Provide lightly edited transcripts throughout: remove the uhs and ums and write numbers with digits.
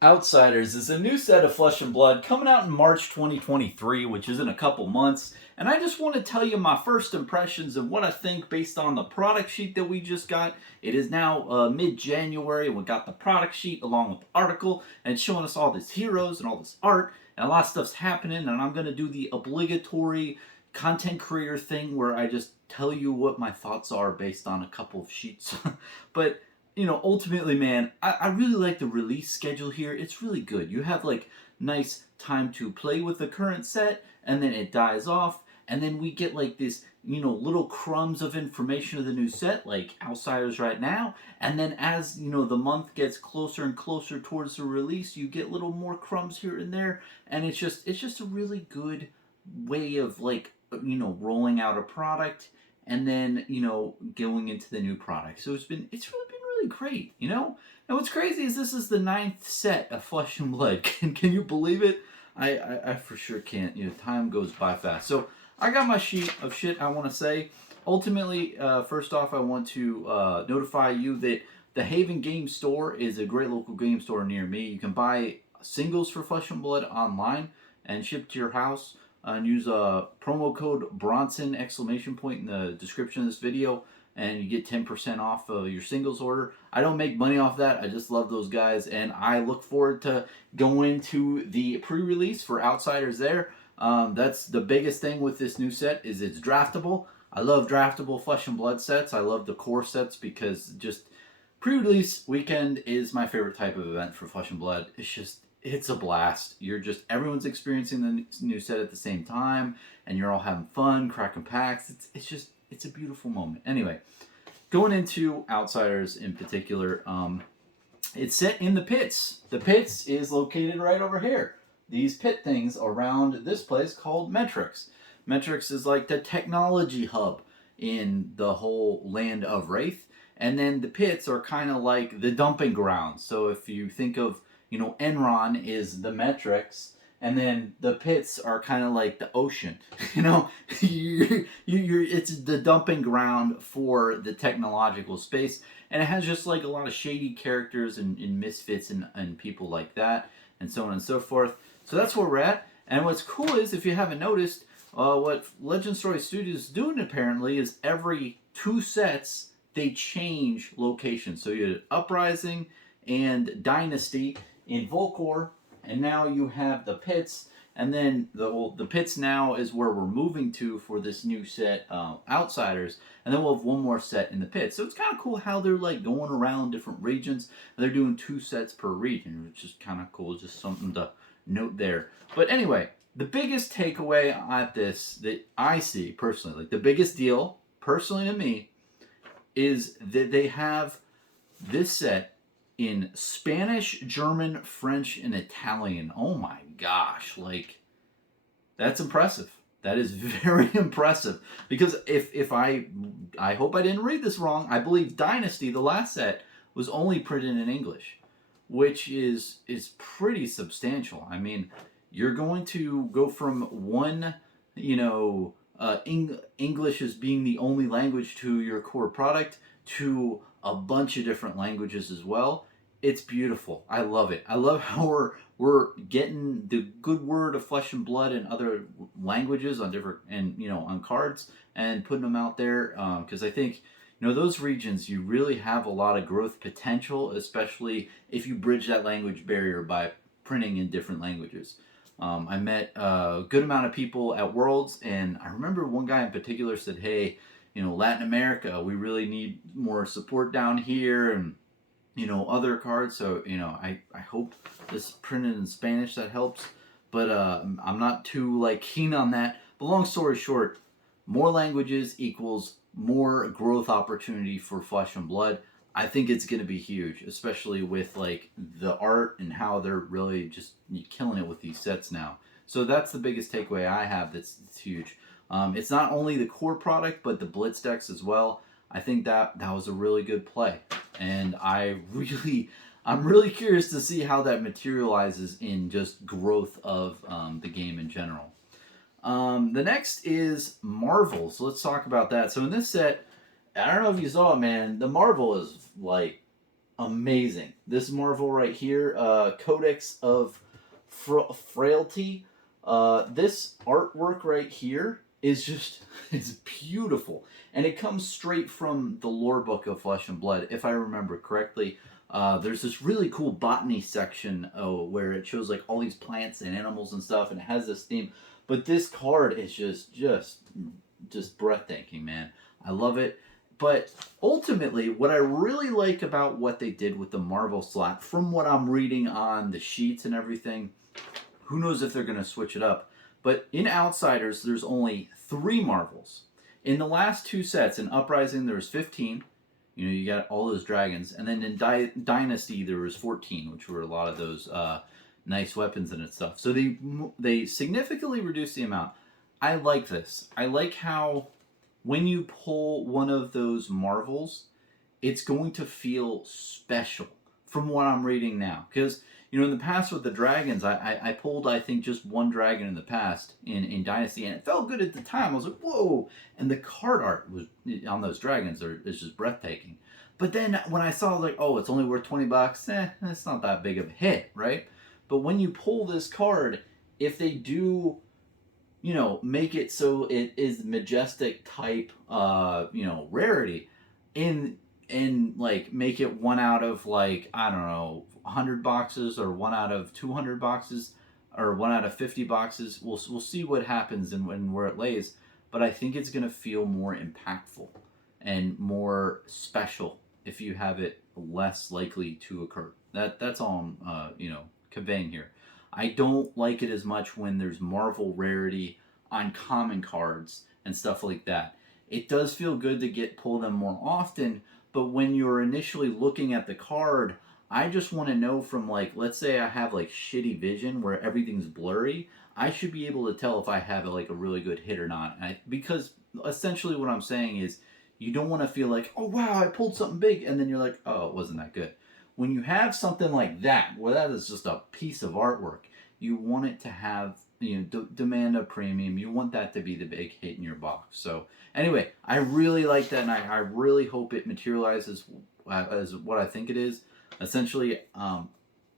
Outsiders is a new set of Flesh and Blood coming out in March 2023, which is in a couple months. And I just want to tell you my first impressions and what I think based on the product sheet that we just got. It is now mid-January, and we got the product sheet along with the article, and it's showing us all these heroes and all this art, and a lot of stuff's happening. And I'm going to do the obligatory content creator thing where I just tell you what my thoughts are based on a couple of sheets. But ultimately, man, I really like the release schedule here. It's really good. You have like nice time to play with the current set, and then it dies off, and then we get like this, little crumbs of information of the new set, like Outsiders right now, and then as the month gets closer and closer towards the release, you get little more crumbs here and there, and it's just a really good way of like rolling out a product and then going into the new product. So it's really great, And what's crazy is this is the ninth set of Flesh and Blood. Can you believe it? I for sure can't. Time goes by fast. So I got my sheet of shit I want to say. Ultimately, first off, I want to notify you that the Haven Game Store is a great local game store near me. You can buy singles for Flesh and Blood online and ship to your house. And use promo code Bronson exclamation point in the description of this video, and you get 10% off your singles order. I don't make money off that. I just love those guys, and I look forward to going to the pre-release for Outsiders there. That's the biggest thing with this new set is it's draftable. I love draftable Flesh and Blood sets. I love the core sets because just pre-release weekend is my favorite type of event for Flesh and Blood. It's a blast. Everyone's experiencing the new set at the same time, and you're all having fun, cracking packs. It's a beautiful moment. Anyway, going into Outsiders in particular, it's set in the pits. The pits is located right over here. These pit things around this place called Metrics. Metrics is like the technology hub in the whole land of Wraith, and then the pits are kind of like the dumping grounds. So if you think of Enron is the metrics, and then the pits are kind of like the ocean. It's the dumping ground for the technological space, and it has just like a lot of shady characters and misfits and people like that, and so on and so forth. So that's where we're at. And what's cool is, if you haven't noticed, what Legend Story Studios is doing apparently is every two sets they change locations. So you had Uprising and Dynasty in Volcor, and now you have the pits, and then the pits now is where we're moving to for this new set, Outsiders, and then we'll have one more set in the pits. So it's kind of cool how they're like going around different regions, and they're doing two sets per region, which is kind of cool. Just something to note there. But anyway, the biggest takeaway at this that I see personally, like the biggest deal personally to me, is that they have this set in Spanish, German, French, and Italian. Oh my gosh, like that's impressive. That is very impressive, because if I hope I didn't read this wrong. I believe Dynasty, the last set, was only printed in English, which is pretty substantial. I mean, you're going to go from one, English as being the only language to your core product to a bunch of different languages as well. It's beautiful. I love it. I love how we're getting the good word of Flesh and Blood in other languages on different, and on cards, and putting them out there, because I think those regions, you really have a lot of growth potential, especially if you bridge that language barrier by printing in different languages. I met a good amount of people at Worlds, and I remember one guy in particular said, "Hey, Latin America, we really need more support down here," and other cards. So I hope this printed in Spanish, that helps, but I'm not too like keen on that. But long story short, more languages equals more growth opportunity for Flesh and Blood. I think it's going to be huge, especially with like the art and how they're really just killing it with these sets now. So that's the biggest takeaway I have. That's huge. It's not only the core product, but the Blitz decks as well. I think that was a really good play, and I'm really curious to see how that materializes in just growth of the game in general. The next is Marvel, so let's talk about that. So in this set, I don't know if you saw it, man. The Marvel is like amazing. This Marvel right here, Codex of Frailty. This artwork right here is just it's beautiful, and it comes straight from the lore book of Flesh and Blood, if I remember correctly. There's this really cool botany section where it shows like all these plants and animals and stuff, and it has this theme. But this card is just breathtaking, man. I love it. But ultimately, what I really like about what they did with the Marvel slot, from what I'm reading on the sheets and everything, who knows if they're going to switch it up. But in Outsiders, there's only 3 Marvels. In the last 2 sets, in Uprising, there was 15. You know, you got all those dragons. And then in Dynasty, there was 14, which were a lot of those nice weapons and stuff. So they significantly reduced the amount. I like this. I like how when you pull one of those Marvels, it's going to feel special from what I'm reading now. Because, you know, in the past with the dragons, I pulled, I think, just one dragon in the past in Dynasty, and it felt good at the time. I was like, whoa! And the card art was on those dragons is just breathtaking. But then when I saw, like, oh, it's only worth $20, that's not that big of a hit, right? But when you pull this card, if they do, you know, make it so it is majestic type, you know, rarity, in like make it 1 out of, like, I don't know, 100 boxes, or 1 out of 200 boxes, or 1 out of 50 boxes. We'll see what happens and where it lays. But I think it's gonna feel more impactful and more special if you have it less likely to occur. That's all I'm you know, conveying here. I don't like it as much when there's Marvel rarity on common cards and stuff like that. It does feel good to pull them more often, but when you're initially looking at the card, I just want to know from, like, let's say I have like shitty vision where everything's blurry, I should be able to tell if I have like a really good hit or not. Because essentially what I'm saying is, you don't want to feel like, oh wow, I pulled something big, and then you're like, oh, it wasn't that good. When you have something like that, where that is just a piece of artwork, you want it to have, you know, demand a premium. You want that to be the big hit in your box. So anyway, I really like that, and I really hope it materializes as what I think it is. Essentially,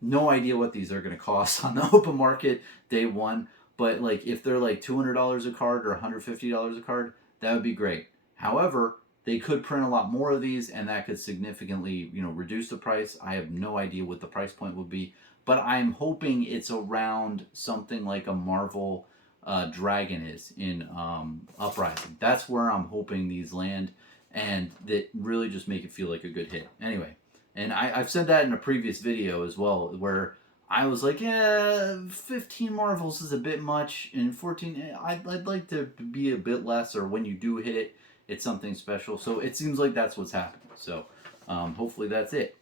no idea what these are going to cost on the open market day one, but like if they're like $200 a card or $150 a card, that would be great. However, they could print a lot more of these, and that could significantly, you know, reduce the price. I have no idea what the price point would be, but I'm hoping it's around something like a Marvel Dragon is in Uprising. That's where I'm hoping these land, and that really just make it feel like a good hit. Anyway, and I've said that in a previous video as well, where I was like, yeah, 15 Marvels is a bit much, and 14, I'd like to be a bit less, or when you do hit it, it's something special. So it seems like that's what's happening. So hopefully that's it.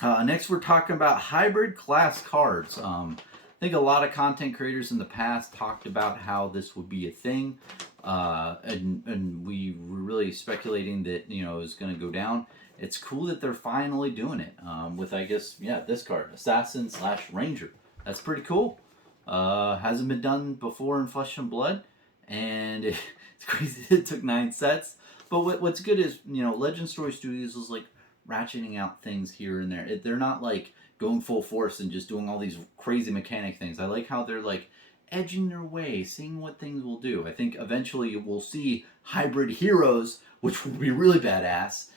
Next, we're talking about hybrid class cards. I think a lot of content creators in the past talked about how this would be a thing, and we were really speculating that, you know, it was going to go down. It's cool that they're finally doing it with, I guess, yeah, this card, Assassin / Ranger. That's pretty cool. Hasn't been done before in Flesh and Blood, and it's crazy it took 9 sets. But what's good is, you know, Legend Story Studios is like ratcheting out things here and there. They're not like going full force and just doing all these crazy mechanic things. I like how they're like edging their way, seeing what things will do. I think eventually we'll see hybrid heroes, which would be really badass.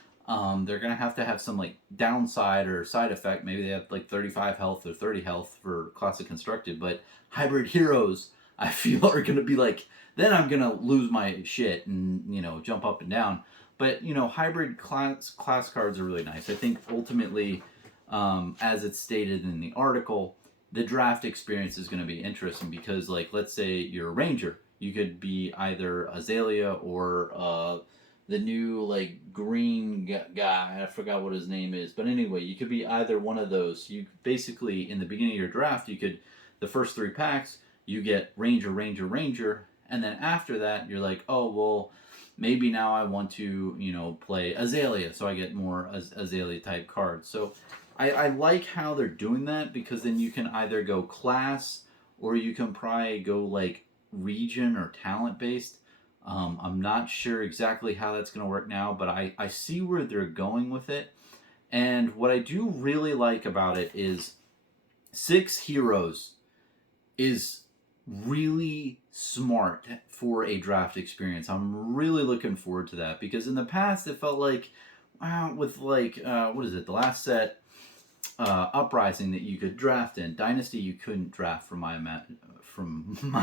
They're gonna have to have some like downside or side effect. Maybe they have like 35 health or 30 health for classic constructed, but hybrid heroes, I feel, are gonna be like, then I'm gonna lose my shit and, you know, jump up and down. But, you know, hybrid class cards are really nice. I think ultimately, as it's stated in the article, the draft experience is going to be interesting because, like, let's say you're a ranger. You could be either Azalea or the new, like, green guy. I forgot what his name is. But anyway, you could be either one of those. You basically, in the beginning of your draft, you could, the first 3 packs, you get Ranger, Ranger, Ranger. And then after that, you're like, oh, well, maybe now I want to, you know, play Azalea, so I get more Azalea type cards. So I like how they're doing that, because then you can either go class or you can probably go like region or talent based. I'm not sure exactly how that's going to work now, but I see where they're going with it. And what I do really like about it is 6 heroes is really smart for a draft experience. I'm really looking forward to that because in the past it felt like, with like what is it? The last set, Uprising, that you could draft in. Dynasty you couldn't draft from my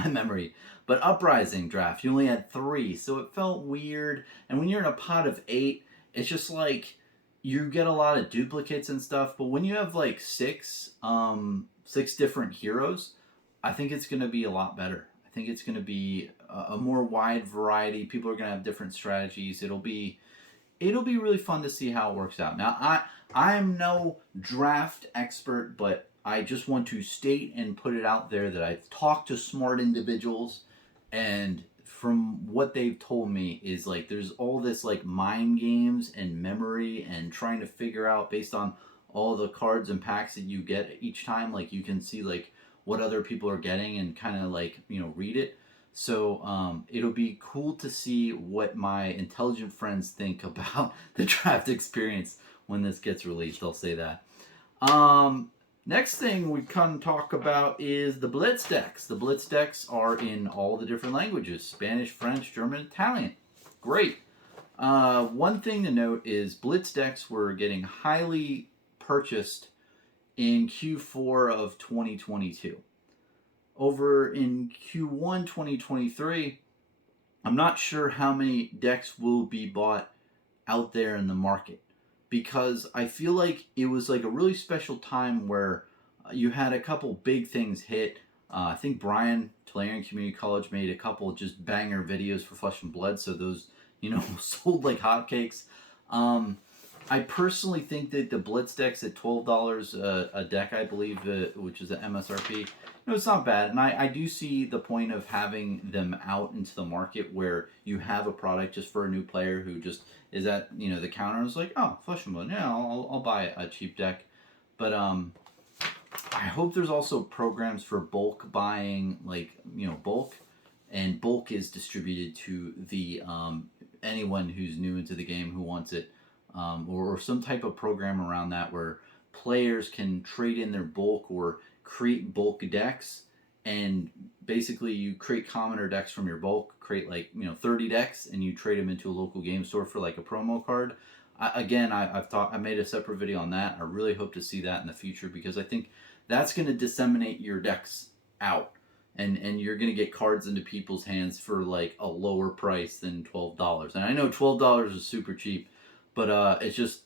memory, but Uprising draft you only had 3, so it felt weird. And when you're in a pot of 8, it's just like you get a lot of duplicates and stuff. But when you have like 6 different heroes, I think it's going to be a lot better. I think it's going to be a more wide variety. People are going to have different strategies. It'll be really fun to see how it works out. Now, I'm no draft expert, but I just want to state and put it out there that I've talked to smart individuals, and from what they've told me is like there's all this like mind games and memory and trying to figure out based on all the cards and packs that you get each time, like you can see like what other people are getting and kind of like read it. So it'll be cool to see what my intelligent friends think about the draft experience when this gets released. I'll say that. Next thing we can talk about is the Blitz decks. The Blitz decks are in all the different languages: Spanish, French, German, Italian. Great. One thing to note is Blitz decks were getting highly purchased in Q4 of 2022. Over in Q1 2023, I'm not sure how many decks will be bought out there in the market because I feel like it was like a really special time where you had a couple big things hit. I think Brian Tulare Community College made a couple just banger videos for Flesh and Blood, so those sold like hotcakes. I personally think that the Blitz decks at $12 a deck, I believe, which is the MSRP, it's not bad. And I do see the point of having them out into the market where you have a product just for a new player who just is at the counter and is like, oh, Flesh and Blood, yeah, I'll buy a cheap deck. But I hope there's also programs for bulk buying, like bulk, and bulk is distributed to the anyone who's new into the game who wants it. Or some type of program around that where players can trade in their bulk or create bulk decks, and basically you create commoner decks from your bulk, create like 30 decks, and you trade them into a local game store for like a promo card. I made a separate video on that. I really hope to see that in the future because I think that's going to disseminate your decks out, and you're going to get cards into people's hands for like a lower price than $12. And I know $12 is super cheap, but it's just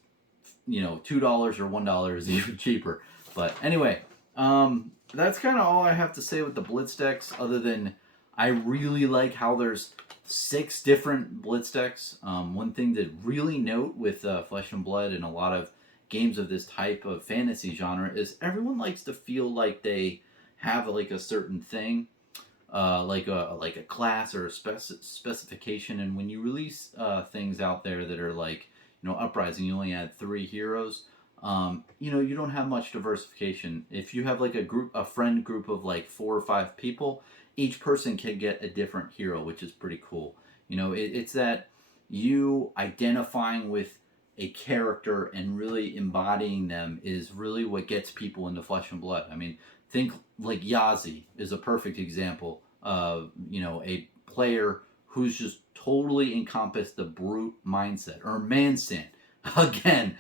$2 or $1 is even cheaper. But anyway, that's kind of all I have to say with the Blitz decks, other than I really like how there's 6 different Blitz decks. One thing to really note with Flesh and Blood and a lot of games of this type of fantasy genre is everyone likes to feel like they have like a certain thing, like a class or a specification. And when you release things out there that are like Uprising, you only had 3 heroes. You don't have much diversification. If you have like a friend group of like 4 or 5 people, each person can get a different hero, which is pretty cool. It's that you identifying with a character and really embodying them is really what gets people into Flesh and Blood. I mean, think like Yazi is a perfect example of a player who's just totally encompassed the brute mindset. Or Manson, again,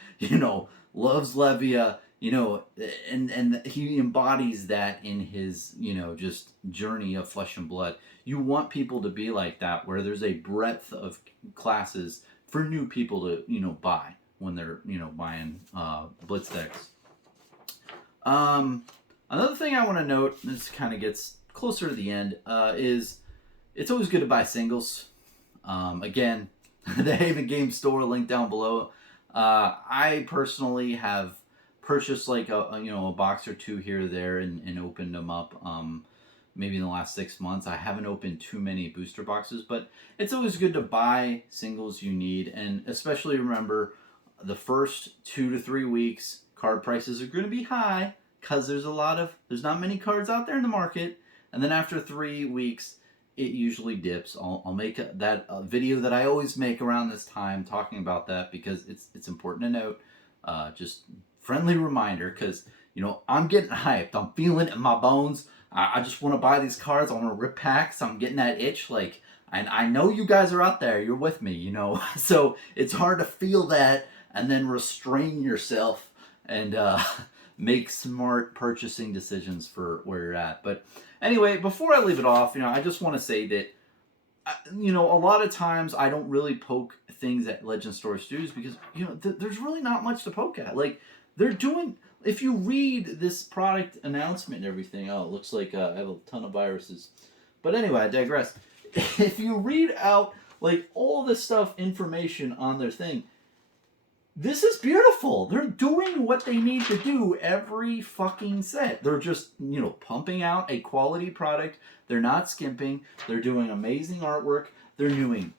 loves Levia, and he embodies that in his, just journey of Flesh and Blood. You want people to be like that, where there's a breadth of classes for new people to, buy when they're, buying Blitz decks. Another thing I want to note, this kind of gets closer to the end, is it's always good to buy singles. Again, the Haven Game Store, link down below. I personally have purchased like a box or 2 here or there and opened them up maybe in the last 6 months. I haven't opened too many booster boxes, but it's always good to buy singles you need. And especially remember, the first 2 to 3 weeks, card prices are going to be high because there's not many cards out there in the market. And then after 3 weeks, it usually dips. I'll make that video that I always make around this time talking about that because it's important to note. Just friendly reminder, because I'm getting hyped. I'm feeling it in my bones. I just want to buy these cards. I want to rip packs. I'm getting that itch. Like, and I know you guys are out there. You're with me, So it's hard to feel that and then restrain yourself and make smart purchasing decisions for where you're at. But anyway, before I leave it off, I just want to say that a lot of times I don't really poke things at Legend Story Studios because there's really not much to poke at. Like, they're doing. If you read this product announcement and everything, it looks like I have a ton of viruses. But anyway, I digress. If you read out like all this stuff, information on their thing, this is beautiful. They're doing what they need to do every fucking set. They're just, pumping out a quality product. They're not skimping. They're doing amazing artwork. They're doing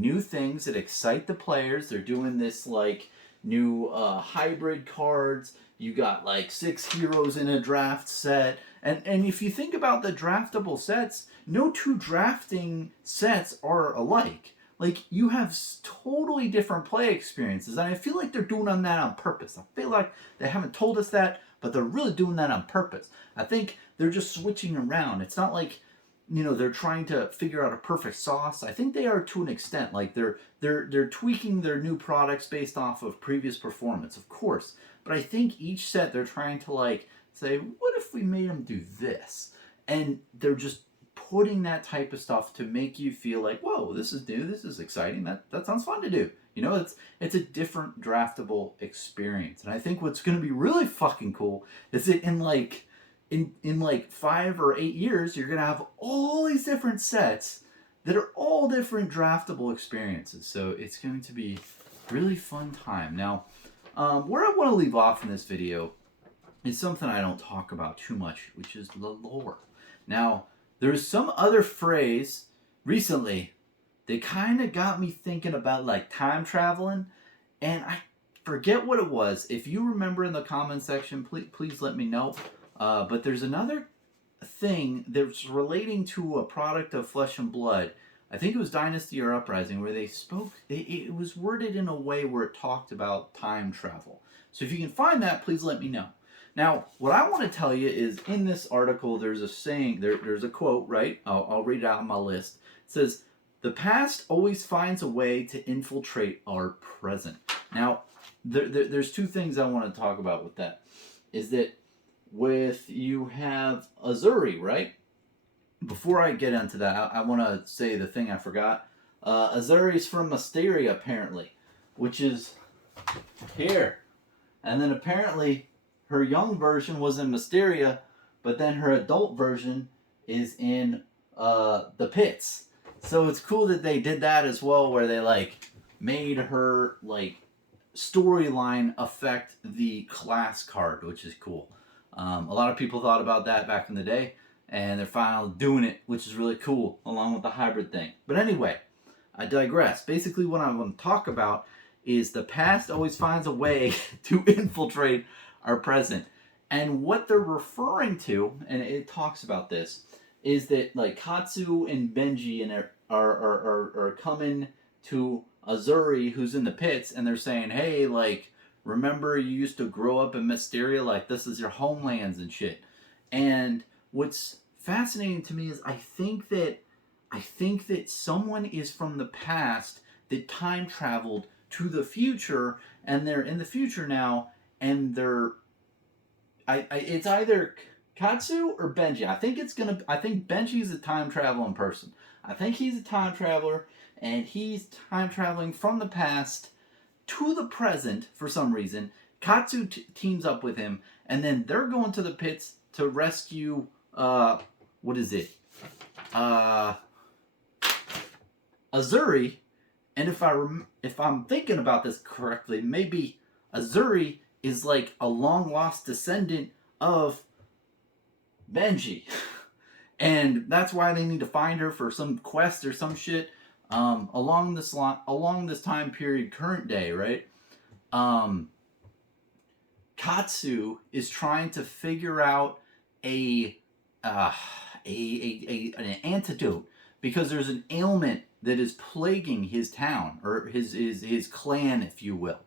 new things that excite the players. They're doing this like new hybrid cards. You got like 6 heroes in a draft set. And if you think about the draftable sets, no two drafting sets are alike. Like, you have totally different play experiences. And I feel like they're doing that on purpose. I feel like they haven't told us that, but they're really doing that on purpose. I think they're just switching around. It's not like, they're trying to figure out a perfect sauce. I think they are to an extent. Like, they're tweaking their new products based off of previous performance, of course. But I think each set they're trying to, like, say, what if we made them do this? And they're just putting that type of stuff to make you feel like, whoa, this is new, this is exciting, that sounds fun to do. It's a different draftable experience. And I think what's going to be really fucking cool is that in like 5 or 8 years, you're going to have all these different sets that are all different draftable experiences. So it's going to be a really fun time. Now, where I want to leave off in this video is something I don't talk about too much, which is the lore. Now, there's some other phrase recently that kind of got me thinking about like time traveling, and I forget what it was. If you remember in the comment section, please let me know. But there's another thing that's relating to a product of Flesh and Blood. I think it was Dynasty or Uprising, where they spoke. It was worded in a way where it talked about time travel. So if you can find that, please let me know. Now, what I want to tell you is, in this article, there's a saying, there's a quote, right? I'll read it out on my list. It says, "The past always finds a way to infiltrate our present." Now, there's 2 things I want to talk about with that. Is that you have Azuri, right? Before I get into that, I want to say the thing I forgot. Azuri's from Mysteria, apparently, which is here. And then apparently her young version was in Mysteria, but then her adult version is in the pits. So it's cool that they did that as well, where they like made her like storyline affect the class card, which is cool. A lot of people thought about that back in the day, and they're finally doing it, which is really cool, along with the hybrid thing. But anyway, I digress. Basically, what I want to talk about is the past always finds a way to infiltrate our present. And what they're referring to, and it talks about this, is that like Katsu and Benji are coming to Azuri, who's in the pits, and they're saying, hey, like, remember you used to grow up in Mysteria, like this is your homelands and shit. And what's fascinating to me is I think that someone is from the past that time traveled to the future, and they're in the future now, and it's either Katsu or Benji. I think Benji's a time traveling person. I think he's a time traveler, and he's time traveling from the past to the present for some reason. Katsu teams up with him, and then they're going to the pits to rescue, what is it? Azuri. And if I'm thinking about this correctly, maybe Azuri is like a long lost descendant of Benji. And that's why they need to find her for some quest or some shit along this time period, current day, right? Katsu is trying to figure out an antidote, because there's an ailment that is plaguing his town, or his clan, if you will.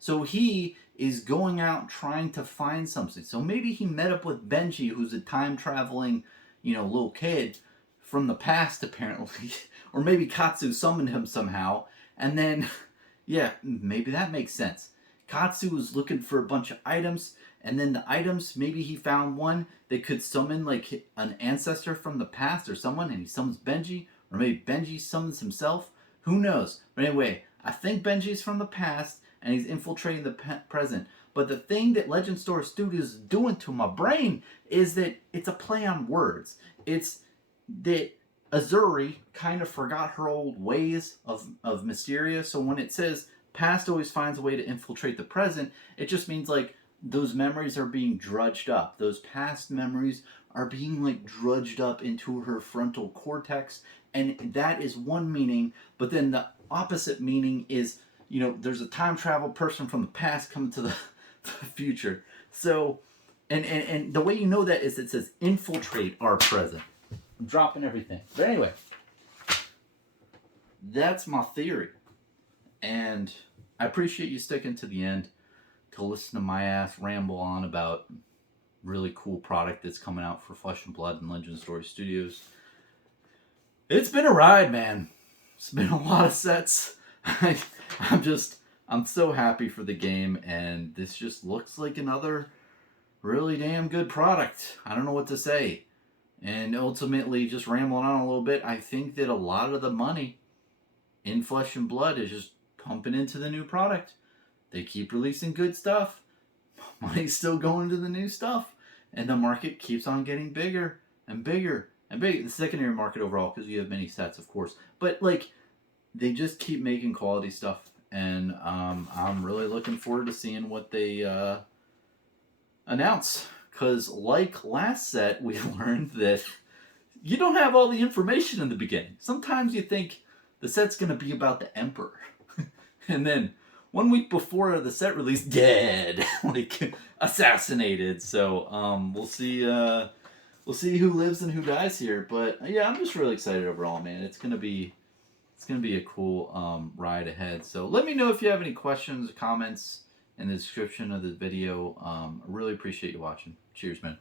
So he is going out trying to find something. So maybe he met up with Benji, who's a time traveling, little kid from the past apparently, or maybe Katsu summoned him somehow, and then, yeah, maybe that makes sense. Katsu was looking for a bunch of items, and then the items, maybe he found one that could summon like an ancestor from the past or someone, and he summons Benji, or maybe Benji summons himself. Who knows? But anyway, I think Benji's from the past, and he's infiltrating the present. But the thing that Legend Store Studios is doing to my brain is that it's a play on words. It's that Azuri kind of forgot her old ways of Mysteria. So when it says past always finds a way to infiltrate the present, it just means like those memories are being drudged up. Those past memories are being like drudged up into her frontal cortex. And that is one meaning. But then the opposite meaning is, there's a time travel person from the past coming to the future. So, and the way you know that is it says infiltrate our present. I'm dropping everything. But anyway, that's my theory. And I appreciate you sticking to the end to listen to my ass ramble on about really cool product that's coming out for Flesh and Blood and Legend Story Studios. It's been a ride, man. It's been a lot of sets. I'm so happy for the game, and this just looks like another really damn good product. I don't know what to say. And ultimately, just rambling on a little bit, I think that a lot of the money in Flesh and Blood is just pumping into the new product. They keep releasing good stuff. Money's still going to the new stuff. And the market keeps on getting bigger and bigger and bigger. The secondary market overall, because you have many sets, of course. But, they just keep making quality stuff. And I'm really looking forward to seeing what they announce. Because like last set, we learned that you don't have all the information in the beginning. Sometimes you think the set's going to be about the Emperor. And then 1 week before the set release, dead. Assassinated. So we'll see who lives and who dies here. But yeah, I'm just really excited overall, man. It's going to be a cool ride ahead. So let me know if you have any questions, comments in the description of the video. I really appreciate you watching. Cheers, man.